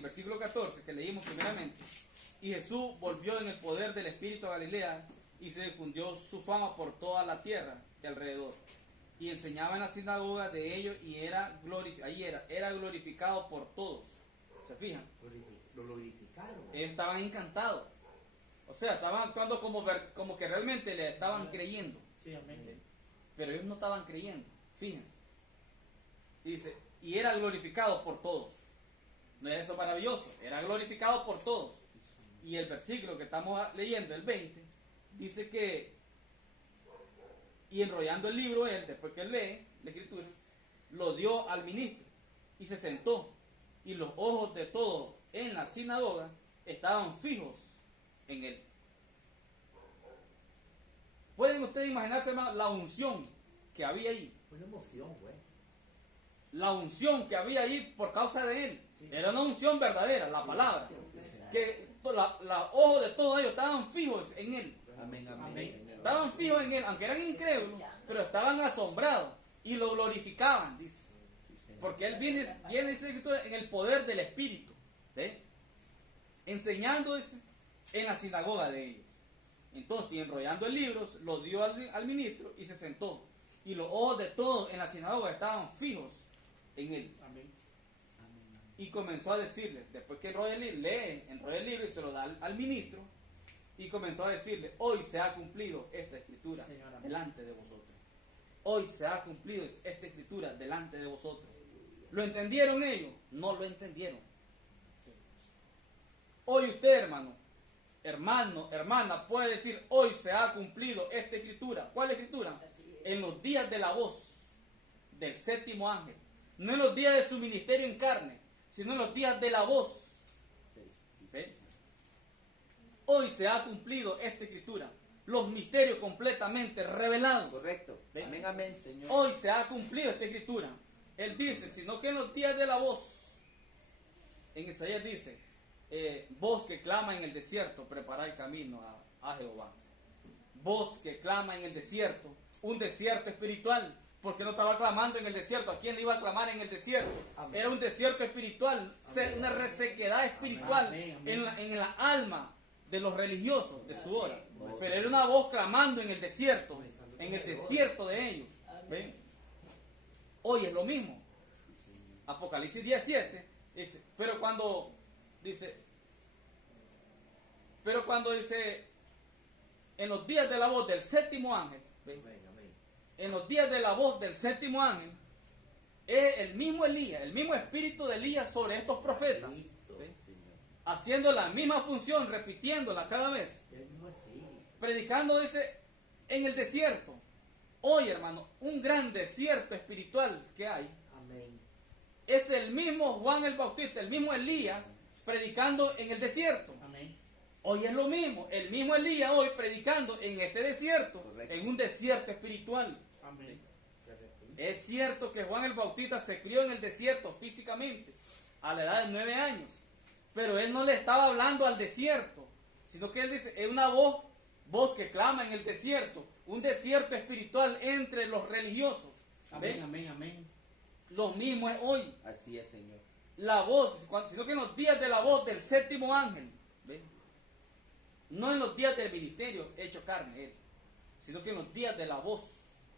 versículo 14 que leímos primeramente, y Jesús volvió en el poder del Espíritu a Galilea, y se difundió su fama por toda la tierra de alrededor, y enseñaba en la sinagoga de ellos, y era glorificado por todos. ¿Se fijan? Lo glorificaron. Ellos estaban encantados, o sea, estaban actuando como que realmente le estaban creyendo. Sí, amén. Pero ellos no estaban creyendo, fíjense. Dice, y era glorificado por todos. ¿No es eso maravilloso? Era glorificado por todos. Y el versículo que estamos leyendo, el 20, dice que, y enrollando el libro, él, después que él lee la escritura, lo dio al ministro y se sentó. Y los ojos de todos en la sinagoga estaban fijos en él. ¿Pueden ustedes imaginarse, hermano, la unción que había ahí? Una emoción, güey. La unción que había ahí por causa de él. Era una unción verdadera, la palabra. Que los ojos de todos ellos estaban fijos en él. Amén, amén. Estaban fijos en él, aunque eran incrédulos, pero estaban asombrados y lo glorificaban, dice. Porque él viene dice la escritura, en el poder del Espíritu, ¿sí? Enseñando en la sinagoga de ellos. Entonces, y enrollando el libro, lo dio al ministro y se sentó. Y los ojos de todos en la sinagoga estaban fijos en él. Amén. Y comenzó a decirle, después que enrolla el libro y se lo da al ministro, y comenzó a decirle, hoy se ha cumplido esta escritura delante de vosotros. Hoy se ha cumplido esta escritura delante de vosotros. ¿Lo entendieron ellos? No lo entendieron. Hoy usted, hermana, puede decir, hoy se ha cumplido esta escritura. ¿Cuál escritura? En los días de la voz del séptimo ángel. No en los días de su ministerio en carne, sino en los días de la voz. ¿Ve? Hoy se ha cumplido esta escritura. Los misterios completamente revelados. Correcto. ¿Ve? Amén, amén, Señor. Hoy se ha cumplido esta escritura. Él dice, sino que en los días de la voz, en Isaías dice, voz que clama en el desierto, prepara el camino a Jehová. Voz que clama en el desierto, un desierto espiritual, porque no estaba clamando en el desierto. ¿A quién le iba a clamar en el desierto? Amén. Era un desierto espiritual, una resequedad espiritual. Amén. En la alma de los religiosos de su hora. Pero era una voz clamando en el desierto de ellos. ¿Ven? Hoy es lo mismo. Apocalipsis 17 dice, pero cuando dice, en los días de la voz del séptimo ángel, ¿ven? En los días de la voz del séptimo ángel, es el mismo Elías, el mismo espíritu de Elías sobre estos profetas, ¿ven? Haciendo la misma función, repitiéndola cada vez, predicando, dice, en el desierto. Hoy, hermano, un gran desierto espiritual que hay. Amén. Es el mismo Juan el Bautista, el mismo Elías, predicando en el desierto. Amén. Hoy es lo mismo, el mismo Elías hoy predicando en este desierto. Correcto. En un desierto espiritual. Amén. Es cierto que Juan el Bautista se crió en el desierto físicamente, a la edad de 9 años, pero él no le estaba hablando al desierto, sino que él dice, es una voz que clama en el desierto, un desierto espiritual entre los religiosos. Amén, ¿Ven? amén, amén. Lo mismo es hoy. Así es, Señor. La voz, sino que en los días de la voz del séptimo ángel, ¿ven? No en los días del ministerio hecho carne, él, sino que en los días de la voz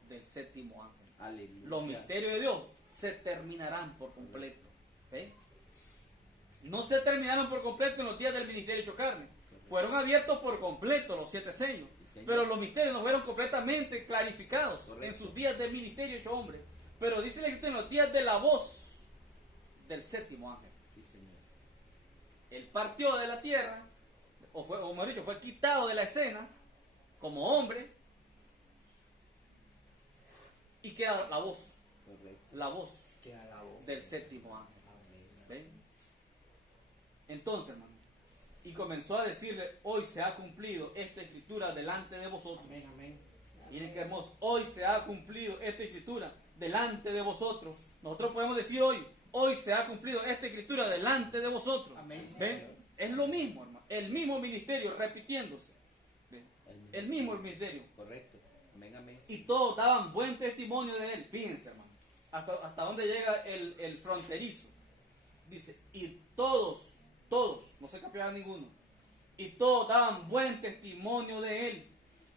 del séptimo ángel. Aleluya. Los misterios de Dios se terminarán por completo. ¿Ven? No se terminaron por completo en los días del ministerio hecho carne. Fueron abiertos por completo los 7 sellos. Pero los misterios no fueron completamente clarificados. Correcto. En sus días del ministerio hecho hombre. Pero dice la escritura en los días de la voz del séptimo ángel. Sí, Señor. Él partió de la tierra, o mejor dicho, fue quitado de la escena como hombre, y queda la voz. Correcto. La voz Queda la voz del séptimo ángel. Amén. ¿Ven? Entonces, hermano, y comenzó a decirle, hoy se ha cumplido esta escritura delante de vosotros. Amén, amén. Miren qué hermoso, hoy se ha cumplido esta escritura delante de vosotros. Nosotros podemos decir hoy se ha cumplido esta escritura delante de vosotros. Amén. ¿Ven? Es lo mismo, hermano, el mismo ministerio repitiéndose. ¿Ven? El mismo ministerio. Correcto. Amén, amén. y todos daban buen testimonio de él. Fíjense, hermano, hasta dónde llega el fronterizo. Dice, y todos, no se escapaba ninguno, y todos daban buen testimonio de él,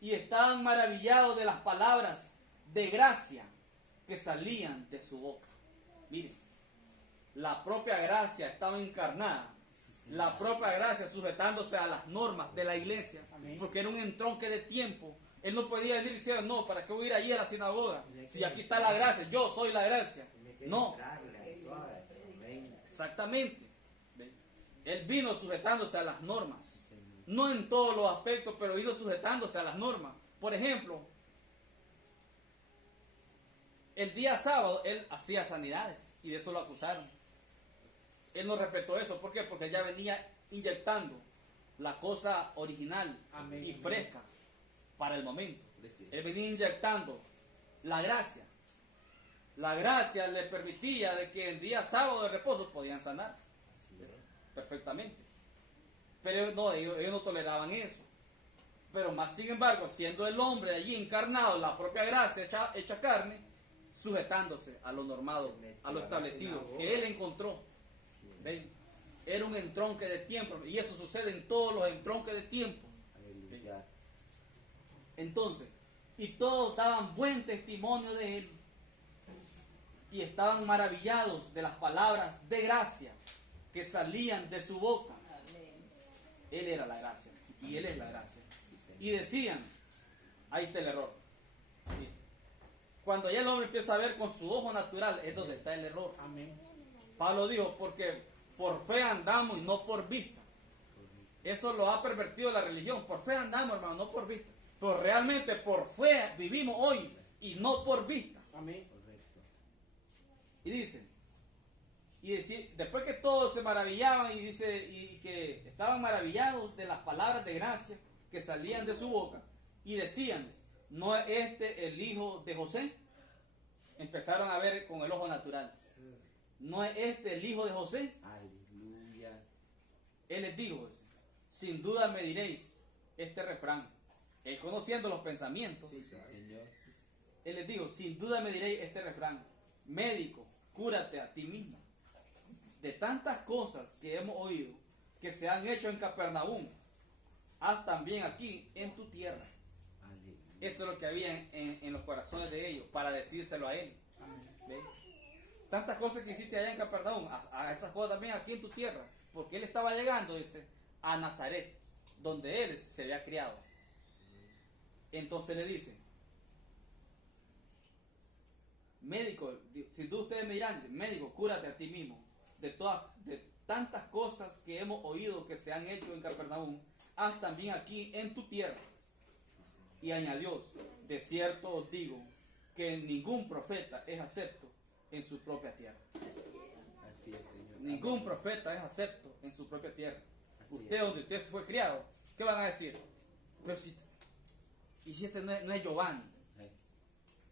y estaban maravillados de las palabras de gracia que salían de su boca. Miren, la propia gracia estaba encarnada, la propia gracia sujetándose a las normas de la iglesia, porque era un entronque de tiempo. Él no podía decir diciendo, no, ¿para qué voy a ir allí a la sinagoga? Si aquí está la gracia, yo soy la gracia. No, exactamente. Él vino sujetándose a las normas, no en todos los aspectos, pero vino sujetándose a las normas. Por ejemplo, el día sábado él hacía sanidades y de eso lo acusaron. Él no respetó eso. ¿Por qué? Porque él ya venía inyectando la cosa original y fresca para el momento. Él venía inyectando la gracia. La gracia le permitía de que el día sábado de reposo podían sanar perfectamente. Pero no, ellos no toleraban eso. Pero más sin embargo, siendo el hombre allí encarnado, la propia gracia hecha carne, sujetándose a lo normado, a lo establecido, que él encontró. ¿Ven? Era un entronque de tiempo, y eso sucede en todos los entronques de tiempos. Entonces, y todos daban buen testimonio de él, y estaban maravillados de las palabras de gracia que salían de su boca. Él era la gracia, y él es la gracia. Y decían, ahí está el error. Cuando ya el hombre empieza a ver con su ojo natural, es donde está el error. Pablo dijo, porque por fe andamos y no por vista. Eso lo ha pervertido la religión. Por fe andamos, hermano, no por vista. Pero realmente por fe vivimos hoy y no por vista. Amén. Y dice, después que todos se maravillaban y dice, y que estaban maravillados de las palabras de gracia que salían de su boca, y decían, ¿no es este el hijo de José? Empezaron a ver con el ojo natural. ¿No es este el hijo de José? Aleluya. Él les dijo, sin duda me diréis este refrán. Él conociendo los pensamientos, Sí, Señor. él les dijo, sin duda me diréis este refrán. Médico, cúrate a ti mismo. De tantas cosas que hemos oído que se han hecho en Capernaum, haz también aquí en tu tierra. Aleluya. Eso es lo que había en los corazones de ellos, para decírselo a él. ¿Ven? Tantas cosas que hiciste allá en Capernaum, a esas cosas también aquí en tu tierra. Porque él estaba llegando, dice, a Nazaret, donde él se había criado. Entonces le dice, médico, si tú ustedes me dirán, médico, cúrate a ti mismo. De tantas cosas que hemos oído que se han hecho en Capernaum, haz también aquí en tu tierra. Y añadió, de cierto os digo, que ningún profeta es acepto en su propia tierra. Así es, Señor. Ningún profeta es acepto en su propia tierra. Así Usted, es. donde usted se fue criado, ¿qué van a decir? Pero si este no es Giovanni.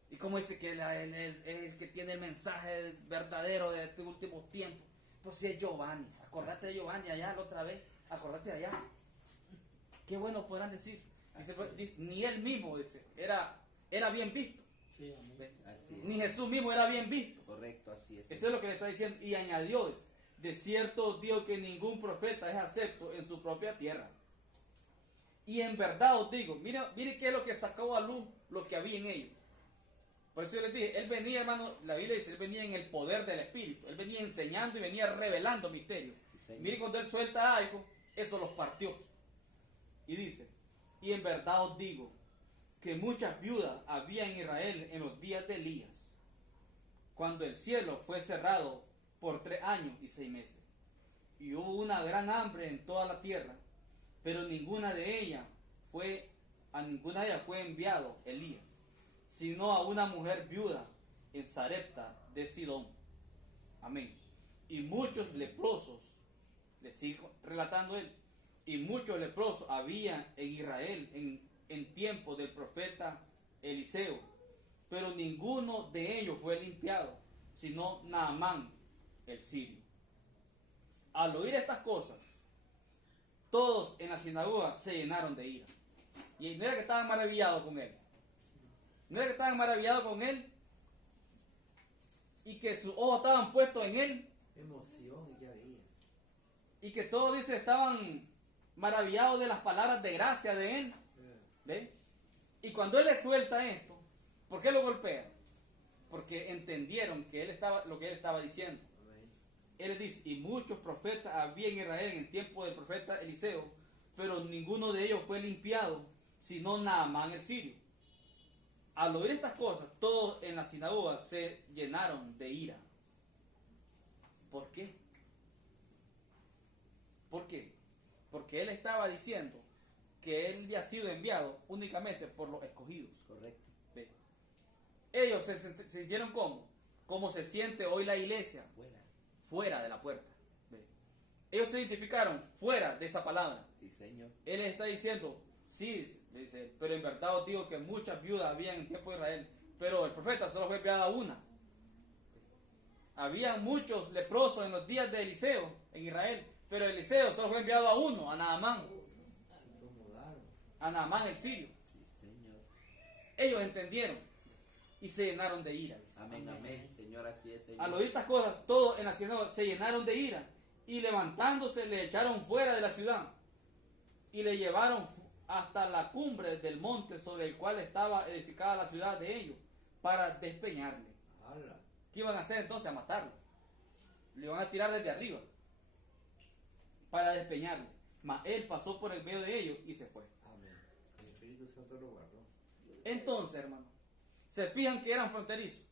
Y como dice que el que tiene el mensaje verdadero de estos últimos tiempos, pues si es Giovanni. Acordate de Giovanni allá la otra vez, acordate de allá. Qué bueno podrán decir. Dice, pues, ni él mismo dice, era bien visto. Sí, amén. Así es. Ni Jesús mismo era bien visto. Correcto, así es. Eso es lo que le está diciendo. Y añadió, dice, de cierto os digo que ningún profeta es acepto en su propia tierra. Y en verdad os digo, mire qué es lo que sacó a luz lo que había en ellos. Por eso yo les dije, él venía, hermano, la Biblia dice, él venía en el poder del Espíritu. Él venía enseñando y venía revelando misterios. Sí, Mire cuando él suelta algo, eso los partió. Y dice, y en verdad os digo, que muchas viudas había en Israel en los días de Elías, cuando el cielo fue cerrado por 3 años y 6 meses. Y hubo una gran hambre en toda la tierra, pero a ninguna de ellas fue enviado Elías, sino a una mujer viuda en Sarepta de Sidón. Amén. Y muchos leprosos, le sigo relatando él, y muchos leprosos había en Israel en tiempo del profeta Eliseo, pero ninguno de ellos fue limpiado, sino Naamán el sirio. Al oír estas cosas, todos en la sinagoga se llenaron de ira. Y no era que estaban maravillados con él. ¿No era que estaban maravillados con él? Y que sus ojos estaban puestos en él. Emoción, ya veía. Y que todos, dice, estaban maravillados de las palabras de gracia de él. ¿Ve? Y cuando él le suelta esto, ¿por qué lo golpea? Porque entendieron que lo que él estaba diciendo. Él dice, y muchos profetas había en Israel en el tiempo del profeta Eliseo, pero ninguno de ellos fue limpiado, sino Naamán el sirio. Al oír estas cosas, todos en la sinagoga se llenaron de ira. ¿Por qué? ¿Por qué? Porque él estaba diciendo que él había sido enviado únicamente por los escogidos. Correcto. ¿Ve? Ellos se sintieron como se siente hoy la iglesia, Buena. fuera de la puerta. ¿Ve? Ellos se identificaron fuera de esa palabra. Sí, Señor. Él les está diciendo, sí, dice, pero en verdad os digo que muchas viudas había en el tiempo de Israel, pero el profeta solo fue enviado a una. Había muchos leprosos en los días de Eliseo en Israel, pero Eliseo solo fue enviado a uno, a Naamán, a Naamán el sirio. Sí, Señor. Ellos entendieron y se llenaron de ira. Dice. Amén, amén. Señor, así es, Señor. Al oír estas cosas, todos en la sinagoga se llenaron de ira y levantándose le echaron fuera de la ciudad y le llevaron hasta la cumbre del monte sobre el cual estaba edificada la ciudad de ellos para despeñarle. ¡Hala! ¿Qué iban a hacer entonces? A matarlo. Le iban a tirar desde arriba para despeñarle. Mas él pasó por el medio de ellos y se fue. Amén. El Espíritu Santo lo guardó. Entonces, hermano, se fijan que eran fronterizos.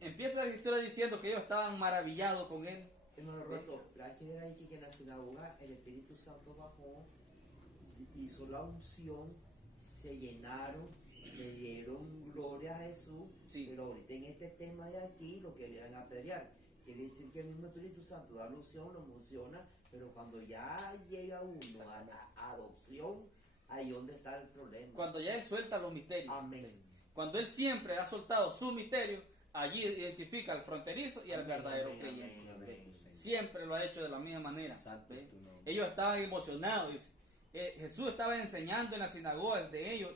Empieza la escritura diciendo que ellos estaban maravillados con él. Hermano Roberto, hay que ver ahí que en la sinagoga el Espíritu Santo bajó, hizo la unción, se llenaron, le dieron gloria a Jesús, Sí. pero ahorita en este tema de aquí lo querían apedrear. Quiere decir que el mismo Espíritu Santo da la unción, lo emociona, pero cuando ya llega uno a la adopción, ahí donde está el problema. Cuando ya él suelta los misterios. Amén. Cuando él siempre ha soltado su misterio, allí identifica al fronterizo y al Amén, verdadero amén, creyente. amén, amén. Siempre lo ha hecho de la misma manera. Santo ¿Ve? es tu nombre. Ellos estaban emocionados. Dice. Jesús estaba enseñando en las sinagogas de ellos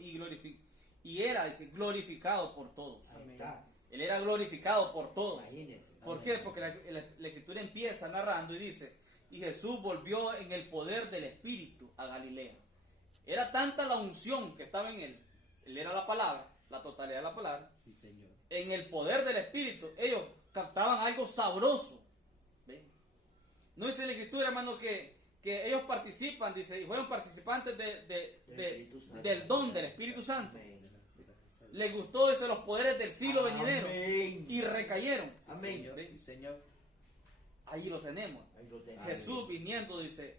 y era, dice, glorificado por todos. Ahí está. Él era glorificado por todos. Imagínense. ¿Por Amén. qué? Porque la escritura empieza narrando y dice, y Jesús volvió en el poder del Espíritu a Galilea. Era tanta la unción que estaba en él. Él era la palabra, la totalidad de la palabra. Sí, Señor. En el poder del Espíritu, ellos captaban algo sabroso. ¿Ve? No dice la escritura, hermano, que ellos participan, dice, y fueron participantes del don del Espíritu Santo. Amén. Les gustó, dice, los poderes del siglo Amén. venidero y recayeron. Amén. Señor, ¿Ve? sí, Señor. Ahí lo tenemos. Ahí lo tenemos. Jesús viniendo, dice,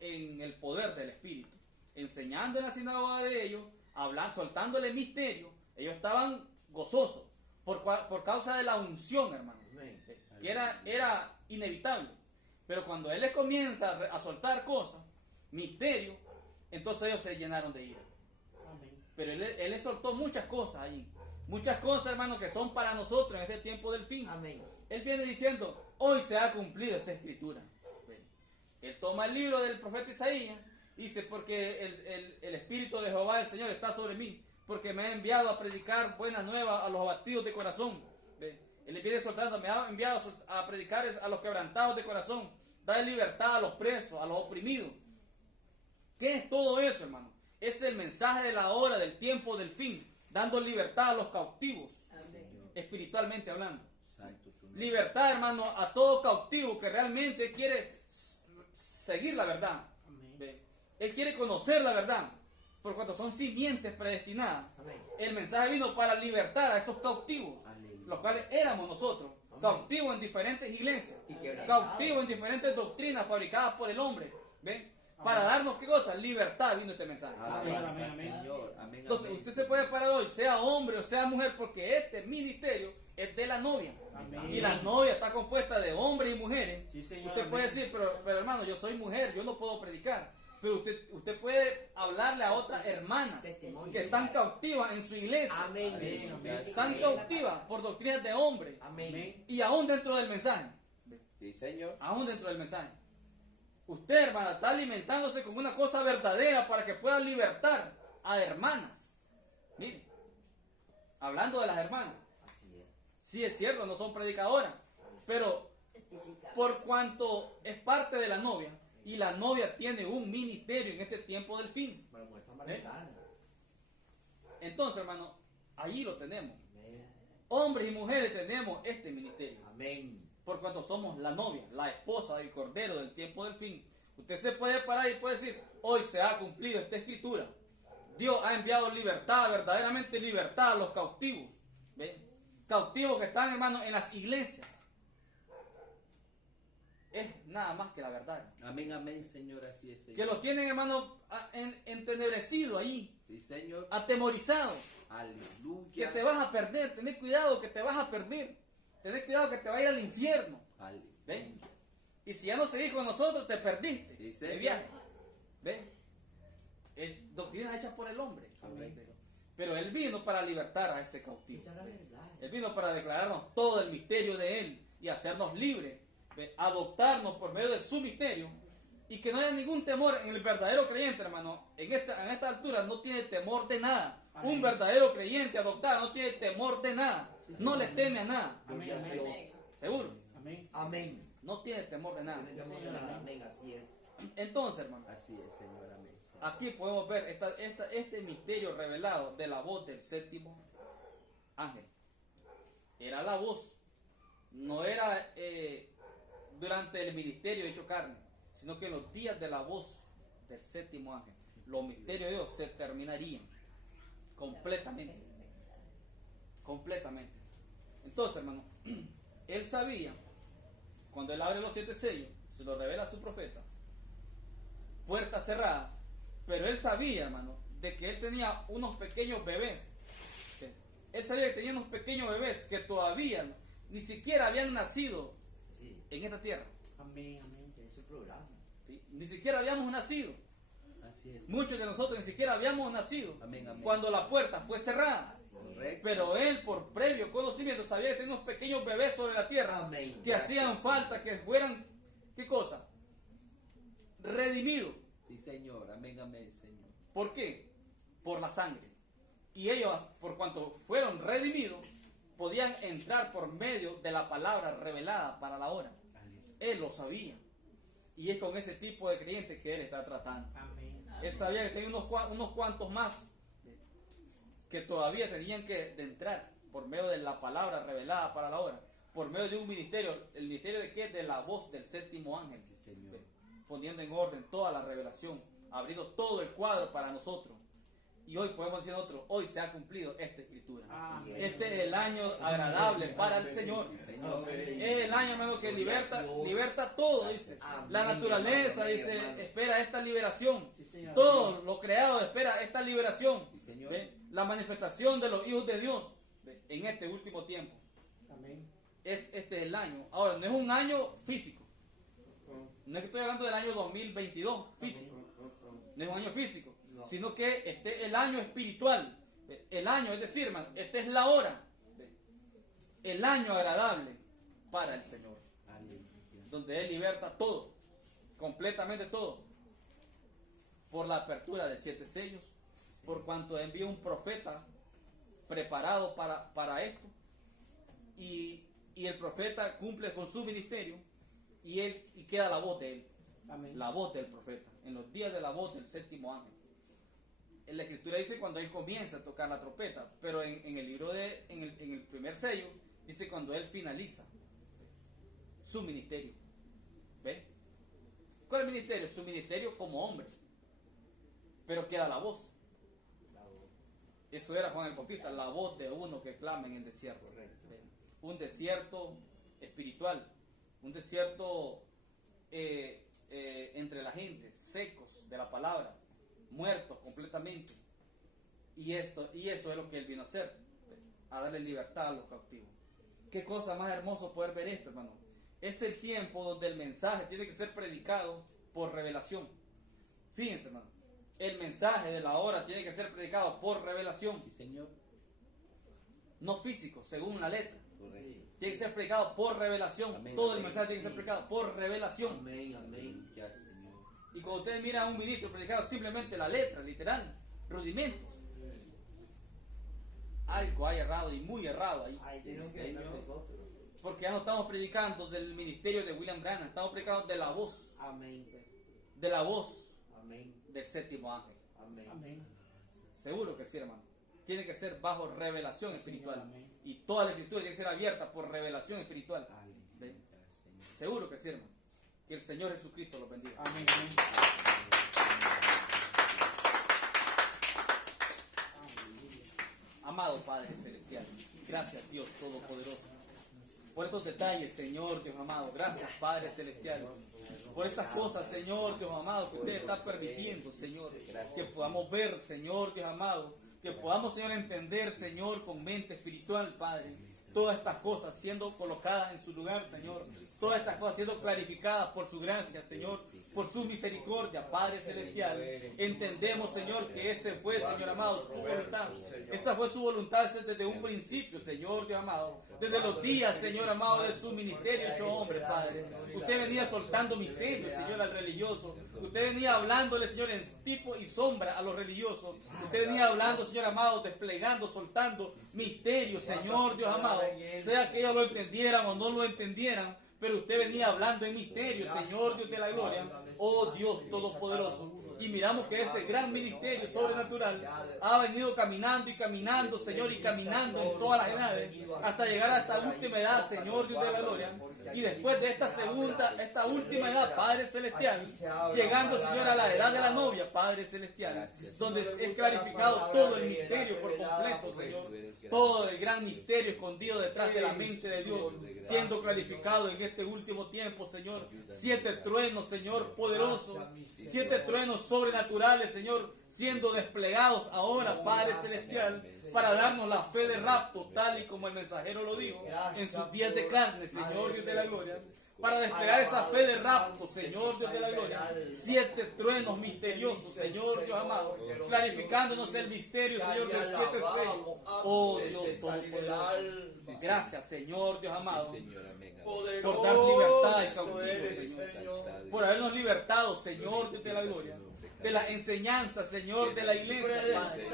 en el poder del Espíritu, enseñando en la sinagoga de ellos, hablando, soltándole misterio. Ellos estaban gozosos por causa de la unción, hermano, Amén. que era inevitable. Pero cuando él les comienza a soltar cosas, misterio, entonces ellos se llenaron de ira. Amén. Pero él les soltó muchas cosas allí. Muchas cosas, hermano, que son para nosotros en este tiempo del fin. Amén. Él viene diciendo, hoy se ha cumplido esta escritura. Él toma el libro del profeta Isaías y dice, porque el Espíritu de Jehová, el Señor, está sobre mí, porque me ha enviado a predicar buenas nuevas a los abatidos de corazón. ¿Ve? Él le viene soltando, me ha enviado a predicar a los quebrantados de corazón, dar libertad a los presos, a los oprimidos. ¿Qué es todo eso, hermano? Es el mensaje de la hora, del tiempo, del fin, dando libertad a los cautivos, espiritualmente hablando. Santo tu nombre. Libertad, hermano, a todo cautivo que realmente quiere seguir la verdad. ¿Ve? Él quiere conocer la verdad, por cuanto son simientes predestinadas. Amén. El mensaje vino para libertar a esos cautivos, Aleluya. los cuales éramos nosotros, Amén. cautivos en diferentes iglesias, Y quebrantados. cautivos en diferentes doctrinas fabricadas por el hombre. ¿Ven? Para darnos, ¿qué cosa? Libertad vino este mensaje. Alabanza, Amén, amén. Señor. Amén, Entonces, amén. usted se puede parar hoy, sea hombre o sea mujer, porque este ministerio es de la novia. Amén. Y la novia está compuesta de hombres y mujeres. Sí, Señor, Usted puede amén. decir, pero hermano, yo soy mujer, yo no puedo predicar. Pero usted puede hablarle a otras hermanas Testimonio. que están cautivas en su iglesia. Amén. Amén, amén. Están cautivas por doctrinas de hombres. Amén. Amén. Y aún dentro del mensaje. Sí, Señor. Aún dentro del mensaje. Usted, hermana, está alimentándose con una cosa verdadera para que pueda libertar a hermanas. Mire, hablando de las hermanas. Así es. Sí es cierto, no son predicadoras, pero por cuanto es parte de la novia, y la novia tiene un ministerio en este tiempo del fin. Para muestra marital. Entonces, hermano, ahí lo tenemos. Amén. Hombres y mujeres tenemos este ministerio. Amén. Por cuanto somos la novia, la esposa del Cordero del tiempo del fin. Usted se puede parar y puede decir, hoy se ha cumplido esta escritura. Dios ha enviado libertad, verdaderamente libertad a los cautivos. ¿Ven? Cautivos que están, hermanos, en las iglesias. Es nada más que la verdad. Amén, amén, Señor, así es, Señor. Que los tienen, hermanos, entenebrecidos ahí, Sí, Señor. atemorizados. Aleluya. Que te vas a perder, tened cuidado que te vas a perder. Tened cuidado que te va a ir al infierno. Aleluya. ¿Ven? Y si ya no seguís con nosotros, te perdiste Sí, de Señor. viaje. ¿Ven? Es doctrina hecha por el hombre. Amén. Pero Él vino para libertar a ese cautivo. Esta es la verdad. Él vino para declararnos todo el misterio de Él y hacernos libres, ¿ven? Adoptarnos por medio de su misterio. Y que no haya ningún temor en el verdadero creyente, hermano. En esta altura no tiene temor de nada. Amén. Un verdadero creyente adoptado no tiene temor de nada. Sí, sí, No le amén. teme a nada. Amén, Gloria a amén. Dios. Seguro. Amén. Amén. No tiene temor de nada. Tiene temor de nada. Amén. Así es. Entonces, hermano, Así es, Señor, amén. Señor. aquí podemos ver este misterio revelado de la voz del séptimo ángel. Era la voz. No era durante el ministerio hecho carne, sino que en los días de la voz del séptimo ángel, los misterios de Dios se terminarían completamente. Completamente. Entonces, hermano, él sabía, cuando él abre los 7 sellos, se lo revela a su profeta, puerta cerrada, pero él sabía, hermano, de que él tenía unos pequeños bebés. ¿Sí? Él sabía que tenía unos pequeños bebés que todavía ni siquiera habían nacido Sí. en esta tierra. Amén, amén. Es su programa. ¿Sí? Ni siquiera habíamos nacido. Así es. Muchos de nosotros ni siquiera habíamos nacido Amén, amén. cuando la puerta fue cerrada. Así es. Correcto. Pero él, por previo conocimiento, sabía que tenía unos pequeños bebés sobre la tierra Amén. que hacían falta, que fueran, ¿qué cosa? Redimidos. Sí, Señor, amén, amén, Señor. ¿Por qué? Por la sangre. Y ellos, por cuanto fueron redimidos, podían entrar por medio de la palabra revelada para la hora. Aleluya. Él lo sabía. Y es con ese tipo de creyentes que él está tratando. Amén. Él sabía que tenía unos cuantos más que todavía tenían que de entrar por medio de la palabra revelada para la hora. Por medio de un ministerio. ¿El ministerio de qué? De la voz del séptimo ángel. Sí, Señor. Poniendo en orden toda la revelación, abriendo todo el cuadro para nosotros. Y hoy podemos decir nosotros, hoy se ha cumplido esta escritura. Amén. Este es el año agradable para el Señor. Sí, Señor. Es el año, hermano, que liberta todo, dice. La naturaleza, dice, espera esta liberación. Sí, Señor. Todo lo creado espera esta liberación. Sí, Señor. ¿Ve? La manifestación de los hijos de Dios, ¿ve? En este último tiempo. Amén. Este es el año. Ahora, no es un año físico. No es que estoy hablando del año 2022 físico. No es un año físico. No. Sino que este es el año espiritual. El año, es decir, hermano, esta es la hora. El año agradable para el Señor. Aleluya. Donde Él liberta todo. Completamente todo. Por la apertura de 7 sellos. Por cuanto envía un profeta preparado para esto. Y el profeta cumple con su ministerio. Y queda la voz de él. Amén. La voz del profeta. En los días de la voz del séptimo ángel. En la escritura dice cuando él comienza a tocar la trompeta. Pero en el libro en el primer sello dice cuando él finaliza su ministerio. ¿Ve? ¿Cuál es el ministerio? Su ministerio como hombre. Pero queda la voz. Eso era Juan el Bautista, la voz de uno que clama en el desierto. Correcto. Un desierto espiritual, un desierto entre la gente, secos de la palabra, muertos completamente. Y eso es lo que él vino a hacer, a darle libertad a los cautivos. Qué cosa más hermoso poder ver esto, hermano. Es el tiempo donde el mensaje tiene que ser predicado por revelación. Fíjense, hermano. El mensaje de la hora tiene que ser predicado por revelación, Sí, Señor. no físico, según la letra. Correcto. Tiene que ser predicado por revelación. Amén, Todo el amén. mensaje tiene que ser predicado por revelación. Amén, amén. Aleluya, Señor. Y cuando ustedes miran a un ministro predicado simplemente la letra, literal, rudimentos. algo hay errado y muy errado ahí. Ahí tenemos que estar nosotros. Porque ya no estamos predicando del ministerio de William Branham, estamos predicando de la voz, Amén. de la voz Amén. del séptimo ángel. Amén. Amén. Seguro que sí, hermano. Tiene que ser bajo revelación espiritual. Amén. Y toda la escritura tiene que ser abierta por revelación espiritual. Aleluya, ¿Ve? Señor. Seguro que sí, hermano. Que el Señor Jesucristo los bendiga. Amén. Amén. Amado Padre Celestial, gracias Dios Todopoderoso por estos detalles, Señor Dios amado. Gracias Padre Celestial por estas cosas, Señor Dios amado, que usted está permitiendo, Señor. Que podamos ver, Señor Dios amado, que podamos, Señor, entender, Señor, con mente espiritual, Padre. Todas estas cosas siendo colocadas en su lugar, Señor. Todas estas cosas siendo clarificadas por su gracia, Señor, por su misericordia, Padre Celestial. Entendemos, Señor, que ese fue, Señor amado, su voluntad. Esa fue su voluntad desde un principio, Señor Dios amado. Desde los días, Señor amado, de su ministerio hecho hombre, Padre. Usted venía soltando misterios, Señor, al religioso. Usted venía hablándole, Señor, en tipo y sombra a los religiosos. Usted venía hablando, Señor amado, desplegando, soltando misterios, Señor Dios amado. Sea que ellos lo entendieran o no lo entendieran, pero usted venía hablando en misterio, Señor Dios de la gloria. Oh Dios Todopoderoso. Y miramos que ese gran ministerio sobrenatural ha venido caminando y caminando, Señor, y caminando en todas las edades, hasta llegar a esta última edad, Señor Dios de la gloria. Y después de esta última edad, Padre Celestial, llegando, Señor, a la edad de la novia, Padre Celestial, donde es clarificado todo el misterio por completo, Señor. Todo el gran misterio escondido detrás de la mente de Dios, siendo clarificado en este último tiempo, Señor. 7 truenos, Señor, poderosos. 7 truenos sobrenaturales, Señor, siendo desplegados ahora, Padre Celestial, para darnos la fe de rapto, tal y como el mensajero lo dijo, en sus días de carne, Señor Dios de la gloria. Para desplegar esa fe de rapto, Señor Dios de la gloria. 7 truenos misteriosos, Señor Dios amado, clarificándonos el misterio, Señor, de 7 sellos. Oh Dios Todopoderoso. Gracias, Señor Dios amado, por dar libertad al cautivo, Señor. Por habernos libertado, Señor Dios de la gloria, de la enseñanza, Señor, de la iglesia, Padre.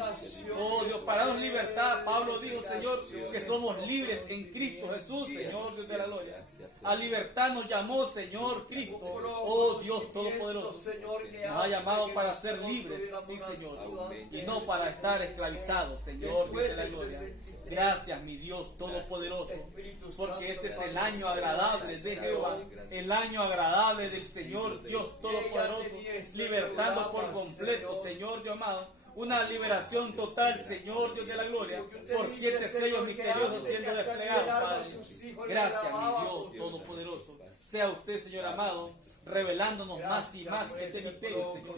Oh Dios, para darnos libertad, Pablo dijo, Señor, que somos libres en Cristo Jesús, Señor Dios de la gloria. A libertad nos llamó, Señor Cristo. Oh Dios Todopoderoso. Nos ha llamado para ser libres, sí, Señor, y no para estar esclavizados, Señor Dios de la gloria. Gracias, mi Dios Todopoderoso, porque este es el año agradable de Jehová, el año agradable del Señor Dios Todopoderoso, libertando por completo, Señor Dios amado, una liberación total, Señor Dios de la gloria, por 7 sellos misteriosos siendo desplegados, Padre. Gracias, mi Dios Todopoderoso. Sea usted, Señor amado, revelándonos más y más este misterio, Señor.